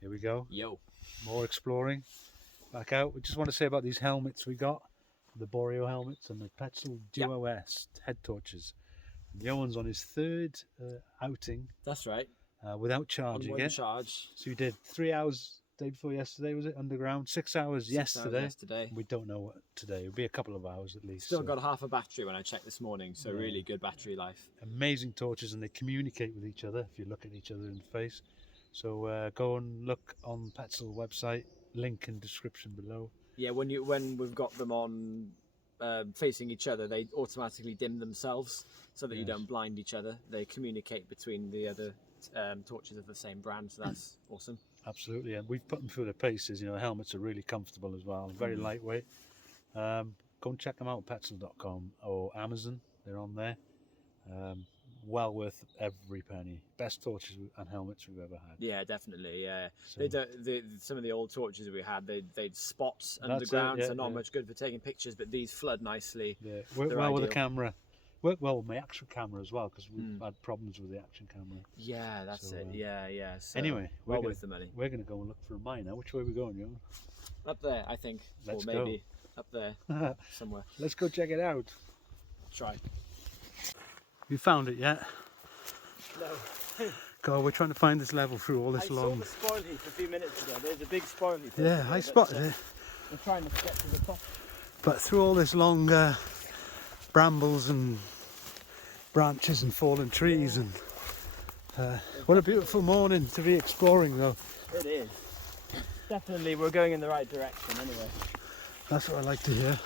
Here we go. Yo. More exploring. Back out. We just want to say about these helmets we got. The Boreal helmets and the Petzl Duo S head torches. Johan's on his third outing. That's right. Without charging it. Charge. So we did 3 hours day before yesterday, was it? Underground. 6 hours 6 yesterday. hours yesterday. We don't know what today. It'll be a couple of hours at least. Still got half a battery when I checked this morning, so really good battery life. Amazing torches, and they communicate with each other if you look at each other in the face. So go and look on Petzl website, link in description below. Yeah, when we've got them on facing each other, they automatically dim themselves so that you don't blind each other. They communicate between the other torches of the same brand, so that's awesome. Absolutely, and we've put them through the paces. You know, the helmets are really comfortable as well, very lightweight. Go and check them out, petzl.com or Amazon. They're on there. Well worth every penny. Best torches and helmets we've ever had. Yeah, definitely. Yeah, So, some of the old torches we had, they'd spots underground, so not much good for taking pictures. But these flood nicely. Yeah, work well with the camera. Work well with my action camera as well, because we've had problems with the action camera. Yeah, that's it. Yeah. So anyway, well worth the money. We're going to go and look for a mine now. Which way are we going, Johan? Up there, I think. Let's or maybe up there somewhere. Let's go check it out. Try. You found it yet? No. God, we're trying to find this level through all this I long. saw the spoil heap a few minutes ago. There's a big spoil heap. Yeah, I spotted it. We're trying to get to the top. But through all this long brambles and branches and fallen trees, and what a beautiful morning to be exploring, though. It is. Definitely, we're going in the right direction anyway. That's what I like to hear.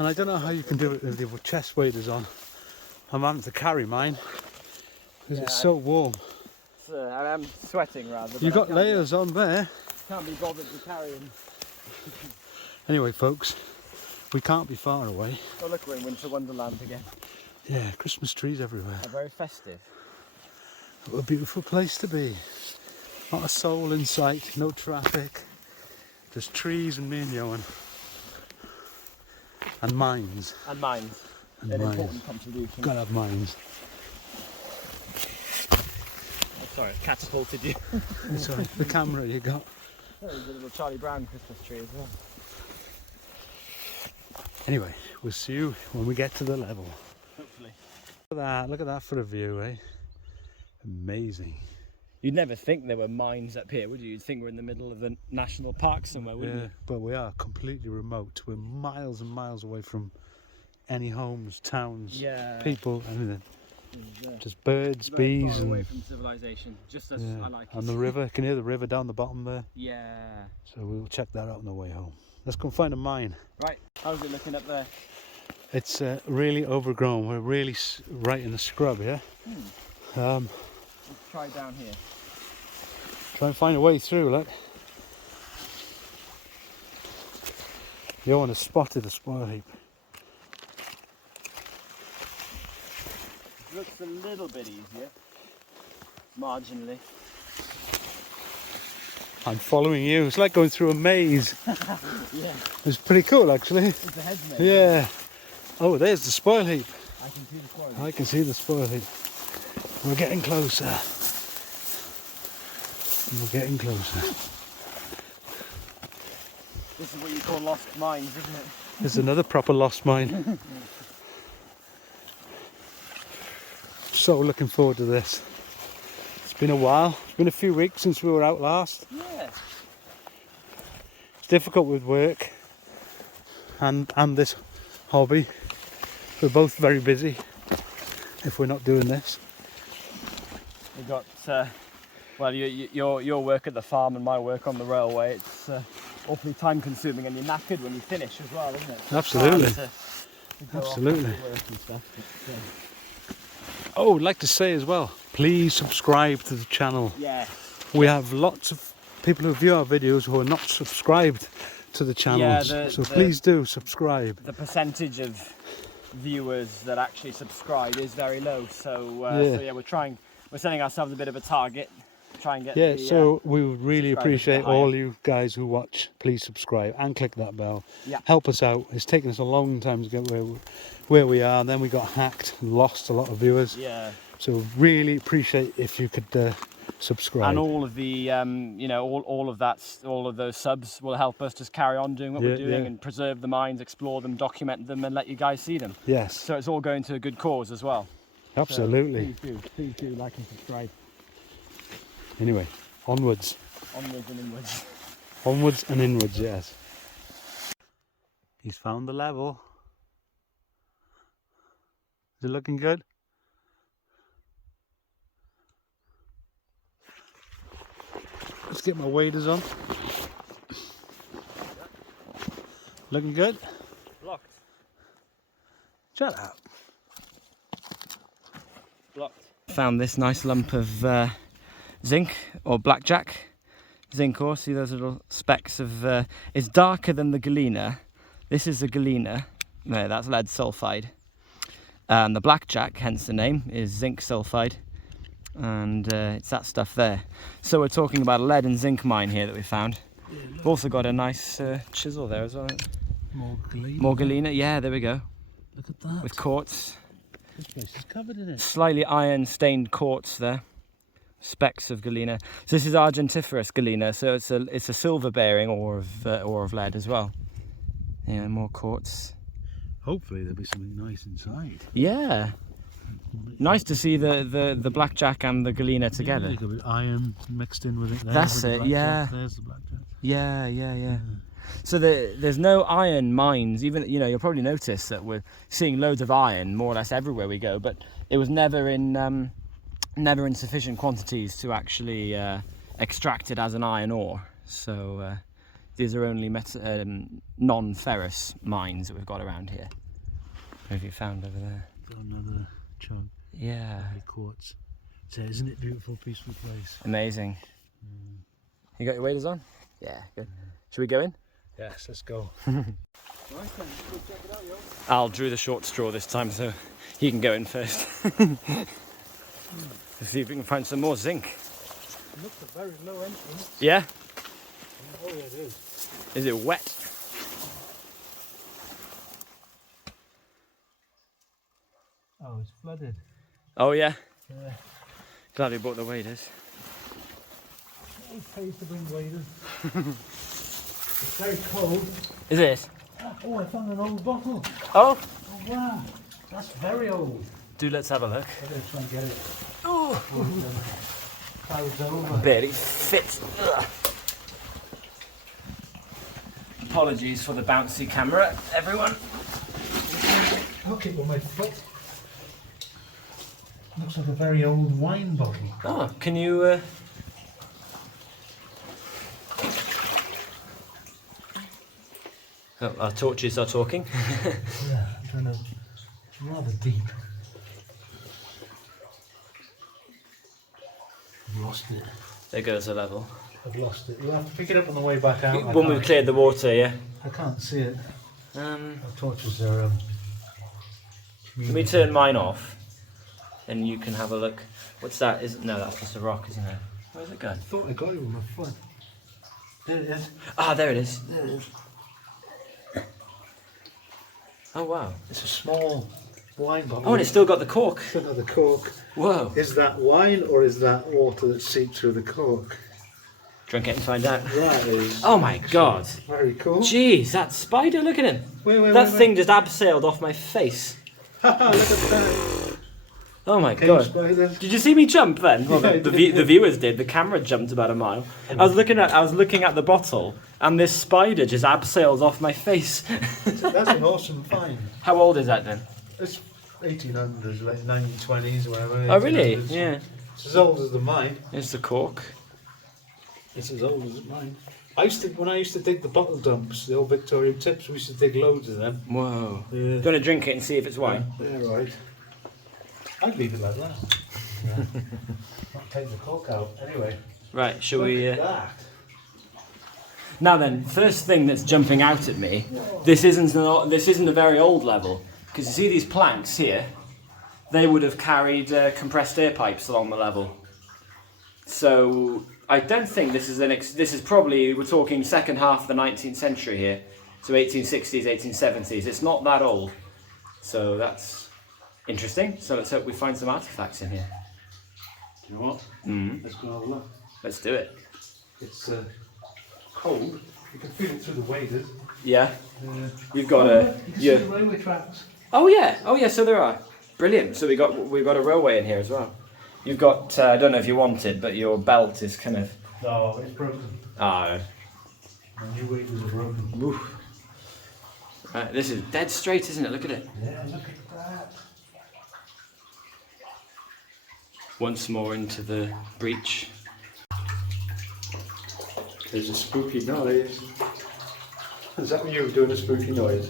And I don't know how you can do it with your chest waders on. I'm having to carry mine because it's so warm. I am sweating rather. You've got layers on there. Can't be bothered to carry them. Anyway, folks, we can't be far away. Oh look, we're in Winter Wonderland again. Yeah, Christmas trees everywhere. They're very festive. What a beautiful place to be. Not a soul in sight, no traffic. Just trees and me and Johan. And mines. And mines. And An mines. important contribution. Gotta have mines. Oh, sorry, it catapulted you. Sorry, the camera you got. Oh, there's a little Charlie Brown Christmas tree as well. Anyway, we'll see you when we get to the level. Hopefully. Look at that for a view, eh? Amazing. You'd never think there were mines up here, would you? You'd think we're in the middle of a national park somewhere, wouldn't you? But we are completely remote. We're miles and miles away from any homes, towns, people, anything. Just birds, Very bees, far away and from civilization, just as I like it. and the river. You can hear the river down the bottom there. Yeah. So we'll check that out on the way home. Let's go and find a mine. Right, how's it looking up there? It's really overgrown. We're really right in the scrub here. Let's try down here. Try and find a way through, look. Johan has spotted a spoil heap. Looks a little bit easier, marginally. I'm following you. It's like going through a maze. Yeah. It's pretty cool, actually. It's the head maze. Yeah. Oh, there's the spoil heap. I can see the spoil. I can see the spoil heap. We're getting closer. We're getting closer. This is what you call lost mines, isn't it? There's another proper lost mine. So looking forward to this. It's been a while. It's been a few weeks since we were out last. Yeah. It's difficult with work and this hobby. We're both very busy if we're not doing this. We've got, well, your work at the farm and my work on the railway. It's awfully time consuming, and you're knackered when you finish as well, isn't it? Absolutely. To go Absolutely. off to work and stuff. But, Oh, I'd like to say as well, please subscribe to the channel. yeah. We have lots of people who view our videos who are not subscribed to the channels. So please do subscribe. The percentage of viewers that actually subscribe is very low. So, we're setting ourselves a bit of a target. Try and get so we would really subscribers appreciate higher. all you guys who watch. Please subscribe and click that bell. Yeah. Help us out. It's taken us a long time to get where we are, and then we got hacked and lost a lot of viewers. Yeah. So really appreciate if you could subscribe. And all of the, you know, all of that, all of those subs will help us just carry on doing what we're doing and preserve the mines, explore them, document them, and let you guys see them. Yes. So it's all going to a good cause as well. Absolutely. So please do like and subscribe. Anyway, onwards. Onwards and inwards. Onwards and inwards, yes. He's found the level. Is it looking good? Let's get my waders on. Looking good? Blocked. Shut up. Blocked. Found this nice lump of zinc or blackjack. Zinc ore, see those little specks of, it's darker than the galena. This is the galena, no, that's lead sulfide. And the blackjack, hence the name, is zinc sulfide. And it's that stuff there. So we're talking about a lead and zinc mine here that we found. Yeah, we've also got a nice chisel there as well. More galena. More galena, yeah, there we go. Look at that. With quartz. This place is covered in it. Slightly iron stained quartz there. Specks of galena. So this is argentiferous galena, so it's a silver bearing ore of lead as well. Yeah, more quartz. Hopefully there'll be something nice inside. Yeah. Nice to see the blackjack and the galena together. Yeah, there's a bit of iron mixed in with it there. That's it, yeah. There's the blackjack. Yeah. So there's no iron mines. Even, you know, you'll probably notice that we're seeing loads of iron more or less everywhere we go, but it was never in sufficient quantities to actually extract it as an iron ore. So these are only non-ferrous mines that we've got around here. What have you found over there? Got another chunk. Yeah. Quartz. So isn't it a beautiful, peaceful place? Amazing. You got your waders on? Yeah, good. Should we go in? Yes, let's go. Al drew the short straw this time, so he can go in first. Let's see if we can find some more zinc. It looks a very low entrance. Yeah? Oh yeah, it is. Is it wet? Oh, it's flooded. Oh yeah? Yeah. Glad we bought the waders. It pays to bring waders. It's very cold. Is it? Oh, I found an old bottle. Oh! Oh wow, that's very old. Let's have a look. I'm going to try and get it. Oh! Clouds over. Barely fits. Ugh. Apologies for the bouncy camera, everyone. Hook it with my foot. Looks like a very old wine bottle. Oh, can you... Oh, our torches are talking. Yeah, I'm trying to... rather deep. I've lost it. There goes a level. I've lost it. You'll have to pick it up on the way back out. When we've cleared the water, yeah. I can't see it. Our torches are... Let me turn mine off, and you can have a look. What's that? No, that's just a rock, isn't it? Where's it going? I thought I got it with my foot. There it is. Ah, there it is. There it is. Oh wow. It's a small wine bottle. Oh, and it's still got the cork. Still got the cork. Whoa. Is that wine or is that water that seeped through the cork? Drink it and find out. That is. Oh my god. Very cool. Jeez, that spider, look at him. That thing just abseiled off my face. Look at that. Oh my Cave god. spiders. Did you see me jump then? Well, Yeah, the viewers did. The camera jumped about a mile. I was looking at the bottle, and this spider just abseiled off my face. That's an awesome find. How old is that then? It's 1800s, like 1920s, whatever. Oh really? 1800s. Yeah. It's as old as the mine. There's the cork. It's as old as mine. When I used to dig the bottle dumps, the old Victorian tips, we used to dig loads of them. Whoa. Yeah. Do you want to drink it and see if it's wine? Yeah, right. I'd leave it like that. Yeah. Not take the cork out. Anyway. Right, shall we... Look at that. Now then, first thing that's jumping out at me, this isn't a very old level, because you see these planks here, they would have carried compressed air pipes along the level. So I don't think this is this is probably, we're talking second half of the 19th century here, so 1860s, 1870s. It's not that old, so that's interesting. So let's hope we find some artifacts in here. You know what? Let's go have a look. Let's do it. It's cold. You can feel it through the waders. Yeah. We've got a. You can see the railway tracks. Oh yeah. Oh yeah. So there are. Brilliant. So we've got a railway in here as well. You've got. I don't know if you want it, but your belt is kind of. No, it's broken. Ah. The new waders are broken. Oof. Right. This is dead straight, isn't it? Look at it. Yeah, look at that. Once more into the breach. There's a spooky noise. Is that you doing a spooky noise?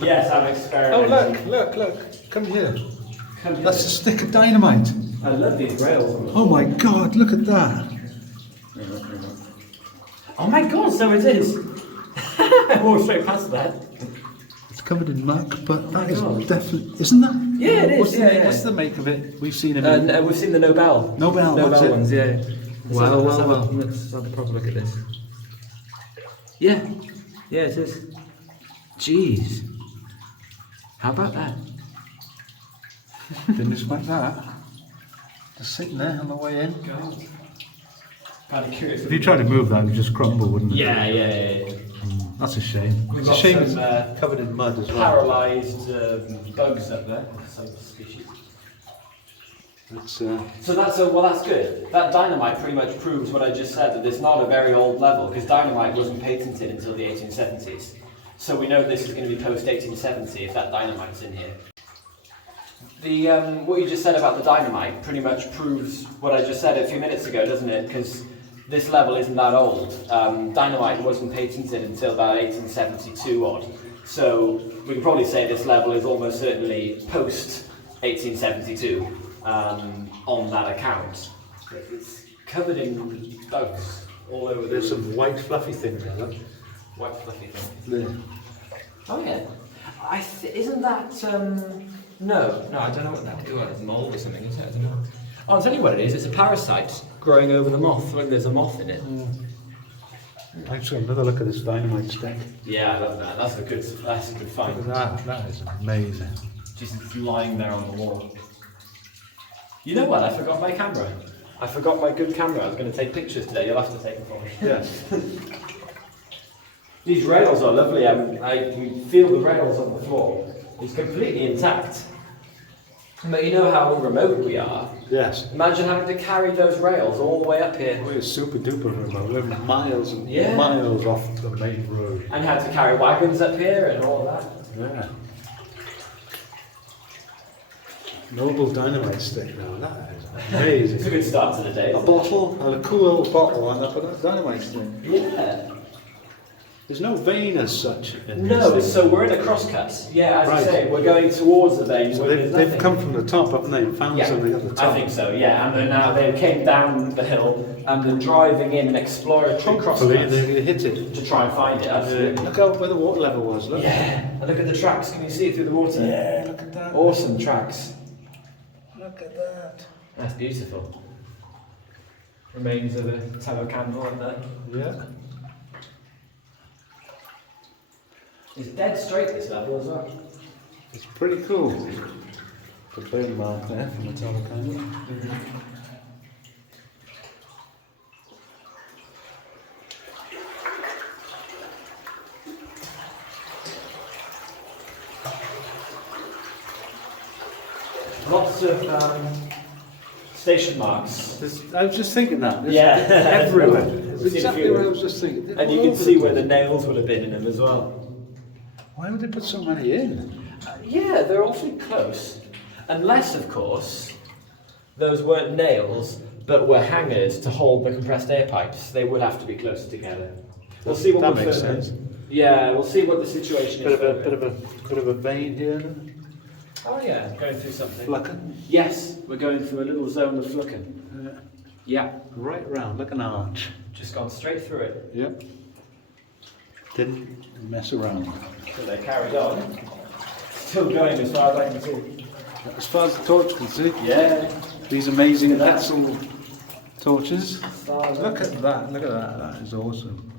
Yes, I'm experimenting. Oh look! Come here. That's a stick of dynamite. I love these rails. Oh my God! Look at that. Oh my God! So it is. I walked straight past that. It's covered in muck, but that is definitely, isn't that? Yeah, it is. What's the make of it? We've seen it. We've seen the Nobel. Nobel ones, yeah. Wow. Let's have a proper look at this. Yeah, it is. Jeez. How about that? Didn't expect that. Just sitting there on the way in. Kind of curious. If you tried to move that, it would just crumble, wouldn't it? Yeah. That's a shame. We've It's a got shame some, it's covered in mud as well. Paralysed bugs up there. Some species. It's, So that's good. That dynamite pretty much proves what I just said, that it's not a very old level, because dynamite wasn't patented until the 1870s. So we know this is going to be post 1870 if that dynamite's in here. The what you just said about the dynamite pretty much proves what I just said a few minutes ago, doesn't it? Because this level isn't that old. Dynamite wasn't patented until about 1872 odd. So we can probably say this level is almost certainly post 1872 on that account. It's covered in bugs all over. there's some white fluffy things there. Look. White fluffy thing. There. Oh yeah. Isn't that no, I don't know what that is. It's mold or something, isn't it? I don't know. Oh, I'll tell you what it is. It's a parasite growing over the moth. Look, there's a moth in it. Actually, another look at this dynamite stick. Yeah, I love that. That's a good find. Look at that. That is amazing. Just lying there on the wall. You know what? I forgot my camera. I forgot my good camera. I was going to take pictures today. You'll have to take them for me. Yeah. These rails are lovely. I can feel the rails on the floor. It's completely intact. But you know how remote we are. Yes. Imagine having to carry those rails all the way up here. We're super duper remote. We're miles and Yeah. miles off the main road. And had to carry wagons up here and all that. Yeah. Noble dynamite stick now. That is amazing. It's a good start to the day. A bottle, and a cool little bottle on up with a dynamite stick. Yeah. There's no vein as such in No, these things. so we're in a crosscut. Yeah, as Right. you say, we're going towards the vein. So where there's they've nothing. come from the top, haven't they? And found Yeah, something at the top. I think so, yeah. And then now they came down the hill and they're driving in an exploratory Hopefully crosscut they're going to hit it. to try and find it. Absolutely. Look out where the water level was. Look. Yeah, and look at the tracks. Can you see it through the water? Yeah, look at that. Awesome tracks. Look at that. That's beautiful. Remains of a tallow candle up there. Yeah. It's dead straight this level as well. It's pretty cool. The burn mark there from the tallow candle. Lots of station marks. I was just thinking that. There's Yeah. everywhere. We've It's seen a exactly few. what I was just thinking. They're And you all can over see the where the place. nails would have been in them as well. Why would they put so many in? Yeah, they're awfully close. Unless, of course, those weren't nails, but were hangers to hold the compressed air pipes. They would have to be closer together. We'll see what That we're makes further- sense. Yeah, we'll see what the situation is. further. Bit of a vein here. Oh yeah, going through something. Flucking. Yes, we're going through a little zone of flucking. Yeah, Right round, like an arch. just gone straight through it. Yep. Didn't mess around. So they carried on. Still going as far as I can see. As far as the torch can see. Yeah. These amazing Look at that. pencil torches. Stars. Look at that. Look at that. That is awesome.